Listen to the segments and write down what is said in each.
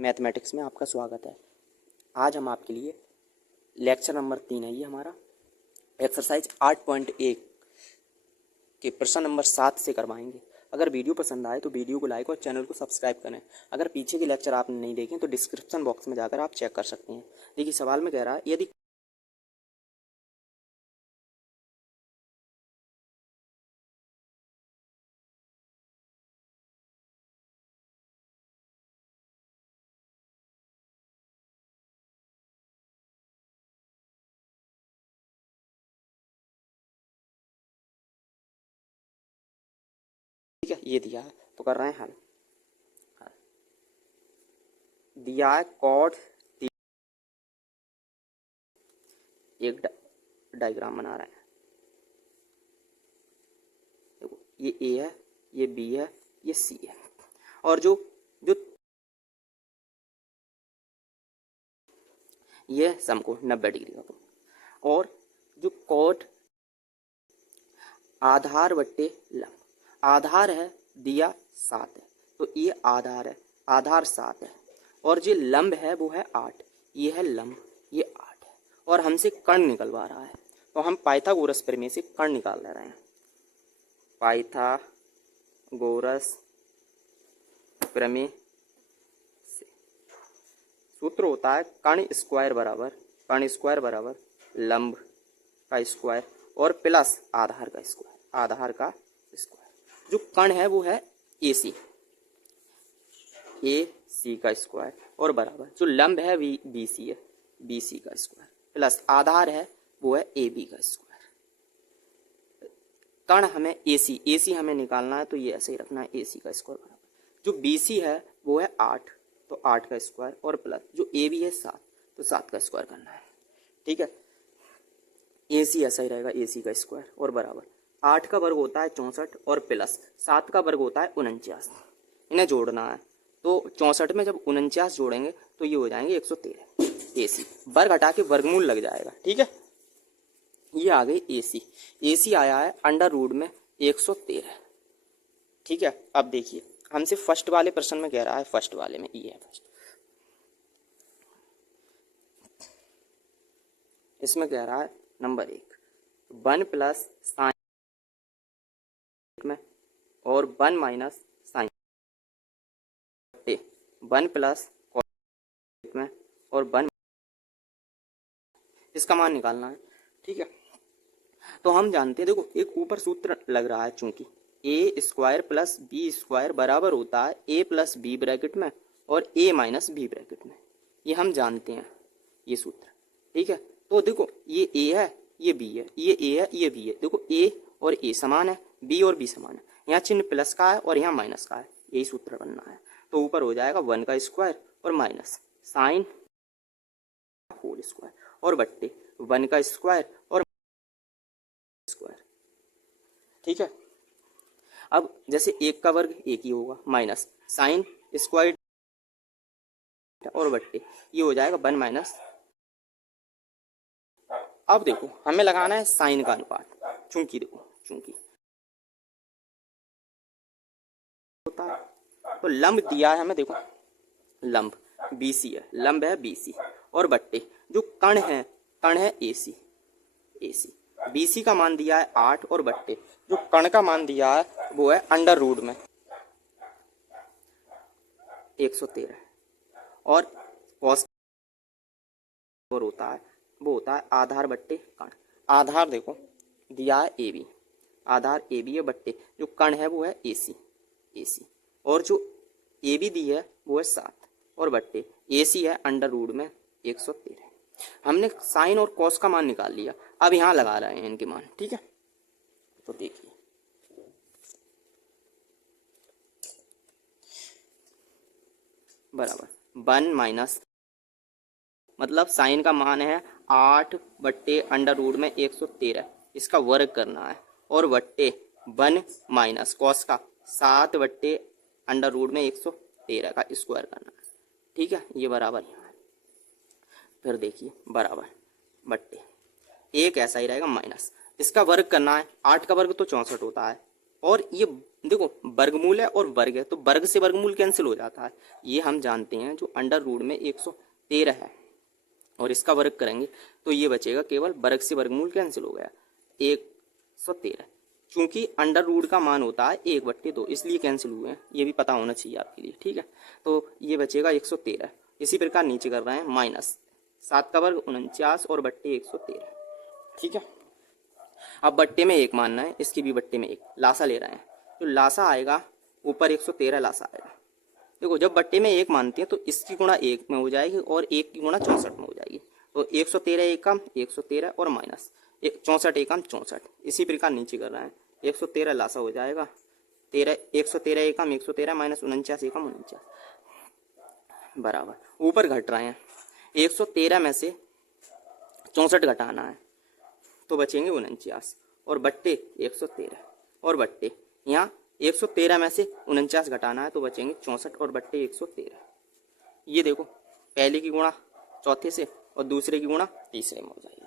Mathematics में आपका स्वागत है। आज हम आपके लिए लेक्चर नंबर 3 है, ये हमारा एक्सरसाइज 8.1 के प्रश्न नंबर 7 से करवाएंगे। अगर वीडियो पसंद आए तो वीडियो को लाइक और चैनल को सब्सक्राइब करें। अगर पीछे के लेक्चर आपने नहीं देखे तो डिस्क्रिप्शन बॉक्स में जाकर आप चेक कर सकते हैं। देखिए सवाल में कह रहा है, यदि ठीक है, ये दिया है तो कर रहे हैं हल। दिया है कॉड, एक डायग्राम बना रहे हैं। देखो ये ए है, ये बी है, ये सी है, और जो जो ये समकोण 90 डिग्री का कोण, और जो कॉड आधार बट्टे लंब, आधार है दिया 7 है तो ये आधार है, आधार 7 है, और जो लंब है वो है 8, ये है लंब, ये 8 है, और हमसे कर्ण निकलवा रहा है तो हम पाइथागोरस प्रमेय से कर्ण निकाल ले रहे हैं। पाइथागोरस प्रमेय से सूत्र होता है कर्ण स्क्वायर बराबर लंब का स्क्वायर और प्लस आधार का स्क्वायर। जो कर्ण है वो है ए सी का स्क्वायर और बराबर जो लंब है बी सी का स्क्वायर प्लस आधार है वो है ए बी का स्क्वायर। कर्ण हमें ए सी हमें निकालना है तो ये ऐसे ही रखना है, ए सी का स्क्वायर बराबर जो बी सी है वो है 8 तो 8 का स्क्वायर और प्लस जो ए बी है 7 तो 7 का स्क्वायर करना है। ठीक है, ए सी ऐसा ही रहेगा, ए सी का स्क्वायर और बराबर 8 का वर्ग होता है 64 और प्लस 7 का वर्ग होता है 49। इन्हें जोड़ना है तो 64 में जब 49 जोड़ेंगे तो ये हो जाएंगे 113। ए सी वर्ग हटा के वर्गमूल लग जाएगा। ठीक है, ये आ गई ए सी आया है अंडर रूट में 113। ठीक है, अब देखिए हमसे फर्स्ट वाले प्रश्न में कह रहा है, फर्स्ट वाले में ये है फर्स्ट, इसमें कह रहा है नंबर 1 1 प्लस साइन में और 1 माइनस साइन 1 प्लस में और 1, इसका मान निकालना है। ठीक है, तो हम जानते हैं, देखो एक ऊपर सूत्र लग रहा है, चूंकि ए स्क्वायर प्लस बी स्क्वायर बराबर होता है ए प्लस बी ब्रैकेट में और ए माइनस बी ब्रैकेट में, ये हम जानते हैं ये सूत्र। ठीक है, तो देखो ये ए है, ये बी है, ये ए है, ये बी है, देखो ए और ए समान है, बी और बी समान है, यहाँ चिन्ह प्लस का है और यहाँ माइनस का है, यही सूत्र बनना है। तो ऊपर हो जाएगा 1 का स्क्वायर और माइनस साइन होल स्क्वायर और बट्टे 1 का स्क्वायर और स्क्वायर। ठीक है, अब जैसे 1 का वर्ग 1 ही होगा माइनस साइन स्क्वायर और बट्टे ये हो जाएगा 1 माइनस। अब देखो हमें लगाना है साइन का अनुपात, चूंकि देखो चूंकि होता है तो लंब दिया है हमें, देखो लंब BC है, लंब है BC और बट्टे जो कर्ण है AC BC का मान दिया है 8 और बट्टे जो कर्ण का मान दिया है वो है अंडर रूट में 113 और कॉस होता है वो होता है आधार बट्टे कर्ण। आधार देखो दिया है AB, आधार AB है बट्टे जो कर्ण है वो है AC और जो AB दी है वो है 7 और बट्टे AC है अंडर रूट में 113। हमने साइन और कॉस का मान निकाल लिया, अब यहाँ लगा रहे हैं इनके मान। ठीक है, तो देखिए बराबर 1 माइनस मतलब साइन का मान है 8 बट्टे अंडर रूट में 113, इसका वर्ग करना है और बट्टे 1 माइनस कॉस का 7 बट्टे अंडर रूट में 113 का स्क्वायर करना है। ठीक है, ये बराबर यहाँ है। फिर देखिए बराबर बट्टे एक ऐसा ही रहेगा माइनस, इसका वर्ग करना है, 8 का वर्ग तो 64 होता है और ये देखो वर्गमूल है और वर्ग है, तो वर्ग से वर्गमूल कैंसिल हो जाता है, ये हम जानते हैं। जो अंडर रूट में 113 है और इसका वर्ग करेंगे तो ये बचेगा, केवल वर्ग से वर्गमूल कैंसिल हो गया 113। चूंकि अंडर रूट का मान होता है 1/2, इसलिए कैंसिल हुए हैं, ये भी पता होना चाहिए आपके लिए, ठीक है। तो ये बचेगा 113। इसी प्रकार नीचे कर रहे हैं माइनस 7 का वर्ग 49 और बट्टे 113, ठीक है। अब बट्टे में 1 मानना है, इसकी भी बट्टे में 1 लासा ले रहे हैं, तो लासा आएगा ऊपर 113 लासा आएगा। देखो जब बट्टे में 1 मानते हैं तो इसकी गुणा 1 में हो जाएगी और 1 की गुणा 64 में हो जाएगी। तो 113 एकम 113 और माइनस 64 एकम 64। इसी प्रकार नीचे कर रहे हैं 113 लासा हो जाएगा 113 एकम 113 माइनस 49 एकम 49 बराबर, ऊपर घट रहे हैं 113 में से 64 घटाना है तो बचेंगे 49 और बट्टे 113 और बट्टे यहाँ 113 में से 49 घटाना है तो बचेंगे 64 और बट्टे 113। ये देखो पहले की गुणा चौथे से और दूसरे की गुणा तीसरे में हो जाएगी।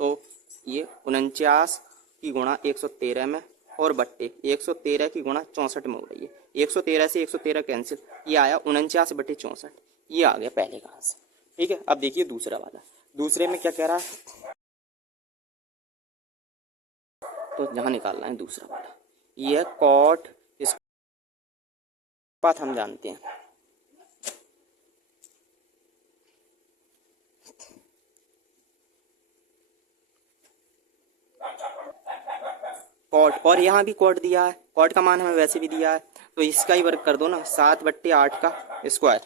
तो ये 49 की गुणा 113 में और बट्टे 113 की गुणा 64 में हो रही है। 113 से 113 कैंसिल, ये आया 49 बट्टे 64, ये आ गया पहले का आंसर, ठीक है। अब देखिए दूसरा वाला, दूसरे में क्या कह रहा है, तो जहाँ निकालना है दूसरा वाला, ये कॉट, इस बात हम जानते हैं। कॉट, और यहाँ भी कॉट दिया है, कॉट का मान हमें वैसे भी दिया है, तो इसका ही वर्ग कर दो ना, 7/8 का स्क्वायर।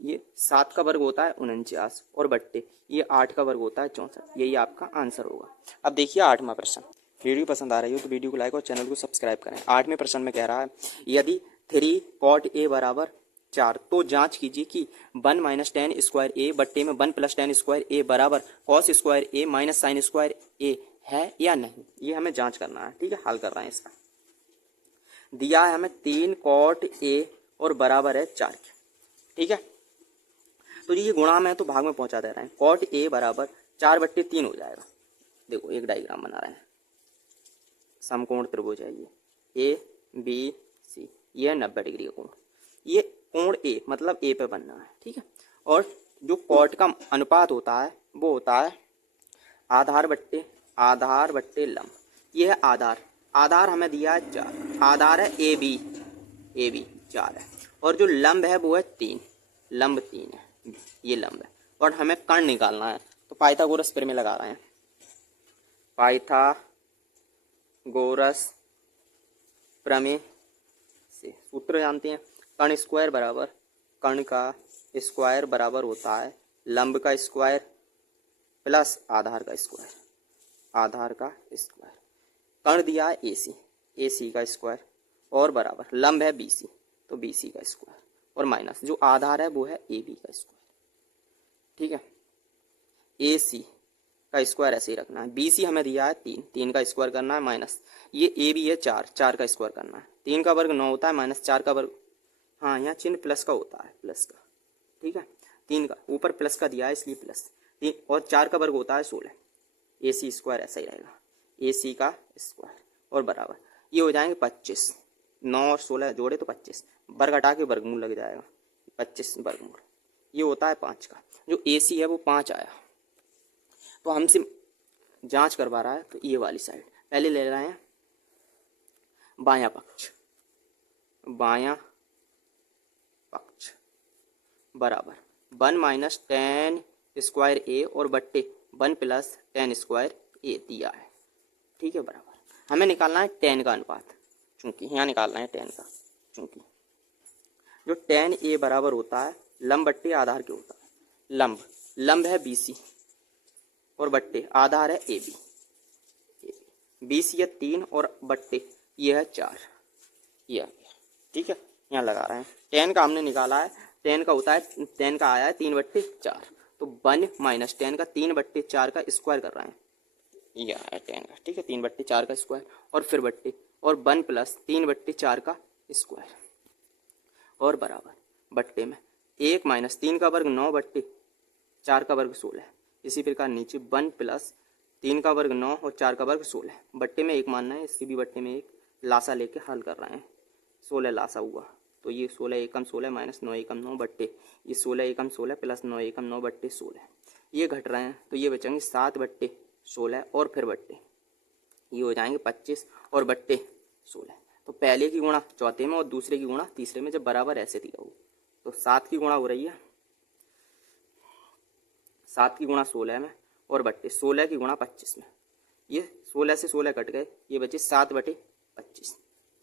ये 7 का वर्ग होता है 49 और बट्टे ये 8 का वर्ग होता है 64, यही आपका आंसर होगा। अब देखिए 8वां प्रश्न। वीडियो पसंद आ रही हो तो वीडियो को लाइक और चैनल को सब्सक्राइब करें। 8वें प्रश्न में कह रहा है यदि 3 cot a बराबर 4 तो जांच कीजिए कि 1 माइनस टेन स्क्वायर ए बट्टे में 1 प्लस टेन स्क्वायर ए बराबर कॉस स्क्वायर ए माइनस साइन स्क्वायर ए है या नहीं। ये हमें जांच करना है, ठीक है। हल कर रहे हैं इसका। दिया है हमें 3 cot a और बराबर है 4 के, ठीक है। तो ये गुणा में तो भाग में पहुंचा दे रहे हैं। cot a बराबर 4/3 हो जाएगा। देखो एक डायग्राम बना रहे हैं, समकोण त्रिभुज है ये ए बी सी, ये 90 डिग्री का कोण, ये कोण ए मतलब ए पे बनना है, ठीक है। और जो कॉट का अनुपात होता है वो होता है आधार बट्टे लंब। ये है आधार, आधार हमें दिया है 4, आधार है ए बी 4 है, और जो लंब है वो है 3, लंब 3 है, ये लंब है। और हमें कर्ण निकालना है, तो पाइथागोरस प्रमेय लगा रहे हैं। पाइथागोरस प्रमेय से सूत्र जानते हैं, कर्ण स्क्वायर बराबर कर्ण का स्क्वायर बराबर होता है लंब का स्क्वायर प्लस आधार का स्क्वायर, आधार का स्क्वायर। कर्ण दिया है ए सी का स्क्वायर और बराबर लंब है बी सी, तो बी सी का स्क्वायर और माइनस जो आधार है वो है ए बी का स्क्वायर, ठीक है। ए सी का स्क्वायर ऐसे ही रखना है, बी सी हमें दिया है 3 का स्क्वायर करना है, माइनस ये ए बी है 4 का स्क्वायर करना है। 3 का वर्ग 9 होता है, माइनस 4 का वर्ग, हाँ यहाँ चिन्ह प्लस का होता है, प्लस का, ठीक है। 3 का ऊपर प्लस का दिया है इसलिए प्लस, 3 और 4 का वर्ग होता है 16। ए सी स्क्वायर ऐसा ही रहेगा, ए सी का स्क्वायर और बराबर ये हो जाएंगे 25, 9 और 16 जोड़े तो 25, वर्ग हटा के वर्गमूल लग जाएगा, 25 वर्गमूल, ये होता है 5 का। जो ए सी है वो 5 आया, तो हमसे जांच करवा रहा है, तो ये वाली साइड पहले ले रहे हैं बायां पक्ष, बायां पक्ष बराबर 1 माइनस टेन स्क्वायर ए और बट्टे 1 प्लस टेन स्क्वायर ए दिया है, ठीक है। बराबर हमें निकालना है टेन का अनुपात, चूंकि यहाँ निकालना है टेन का, चूंकि जो टेन ए बराबर होता है लंब बट्टे आधार के होता है। लंब है बी सी और बट्टे आधार है ए बी सी है 3 और बट्टे ये है 4, ये आ गया, ठीक है। यहाँ लगा रहे हैं टेन का हमने निकाला है, टेन का होता है, टेन का आया है 3/4, तो 1 माइनस टेन का 3/4 का स्क्वायर कर रहे हैं, ये आया टेन का, ठीक है। 3/4 का स्क्वायर और फिर बट्टे और 1 प्लस 3/4 का स्क्वायर और बराबर बट्टे में 1 माइनस 3 का वर्ग 9/4 का वर्ग 16। इसी प्रकार नीचे 1 प्लस 3 का वर्ग 9 और 4 का वर्ग 16, बट्टे में 1 मानना है, इसकी भी बट्टे में 1, लासा लेके हल कर रहे हैं। 16 लासा हुआ तो ये 16 एकम 16 माइनस 9 एकम 9 बट्टे ये 16 एकम 16 प्लस 9 एकम 9 बट्टे 16, ये घट रहे हैं तो ये बचेंगे 7 बट्टे 16 और फिर बट्टे ये हो जाएंगे 25 और बट्टे 16। तो पहले की गुणा चौथे में और दूसरे की गुणा तीसरे में जब बराबर ऐसे दिया हो तो 7 की गुणा हो रही है 7 की गुणा 16 में और बट्टे 16 की गुणा 25 में, ये 16 से 16 कट गए, ये बचे 7 बटे 25।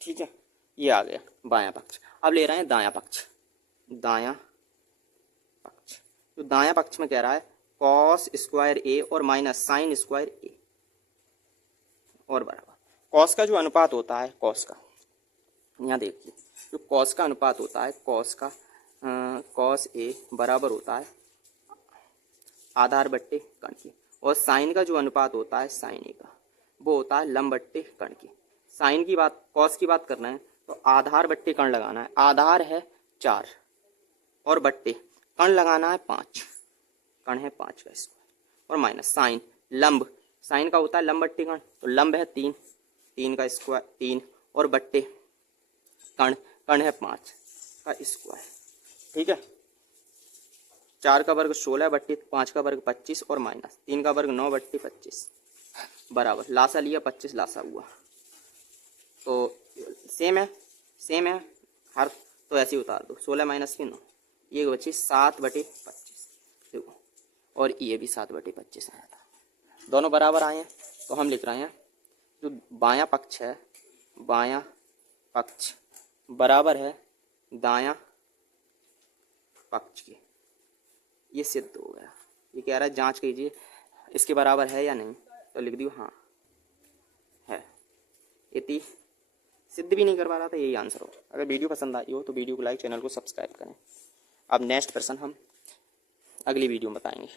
ठीक है, ये आ गया बायां पक्ष। अब ले रहे हैं दायां पक्ष। दायां पक्ष, तो दायां पक्ष में कह रहा है कॉस स्क्वायर ए और माइनस साइन स्क्वायर ए और बराबर कॉस का जो अनुपात होता है कॉस का, यहाँ देखिए जो कॉस का अनुपात होता है कॉस ए बराबर होता है आधार बट्टे कण के, और साइन का जो अनुपात होता है साइन ए का वो होता है लंब बट्टे कण के। साइन की बात कॉस की बात करना है तो आधार बट्टे कण लगाना है, आधार है 4 और बट्टे कण लगाना है 5, कण है 5 का स्क्वायर और माइनस साइन लंब, साइन का होता है लंब बट्टे कण, तो लंब है 3 का स्क्वायर 3 और बट्टे कण है 5 का स्क्वायर। ठीक है, 4 का वर्ग 16 बट्टे 5 का वर्ग 25 और माइनस 3 का वर्ग 9 बट्टे 25 बराबर लासा लिया 25 लासा हुआ। तो सेम है हर, तो ऐसे ही उतार दो 16 माइनस की 9, ये बची 7 बटे 25 देखो, और ये भी 7 बटे 25 आया था, दोनों बराबर आए हैं। तो हम लिख रहे हैं जो बायां पक्ष है बायां पक्ष बराबर है दायां पक्ष के, ये सिद्ध हो गया। ये कह रहा है जांच कीजिए इसके बराबर है या नहीं, तो लिख दियो हाँ है। इति सिद्ध भी नहीं कर पा रहा था, यही आंसर हो। अगर वीडियो पसंद आई हो तो वीडियो को लाइक, चैनल को सब्सक्राइब करें। अब नेक्स्ट प्रश्न हम अगली वीडियो में बताएंगे।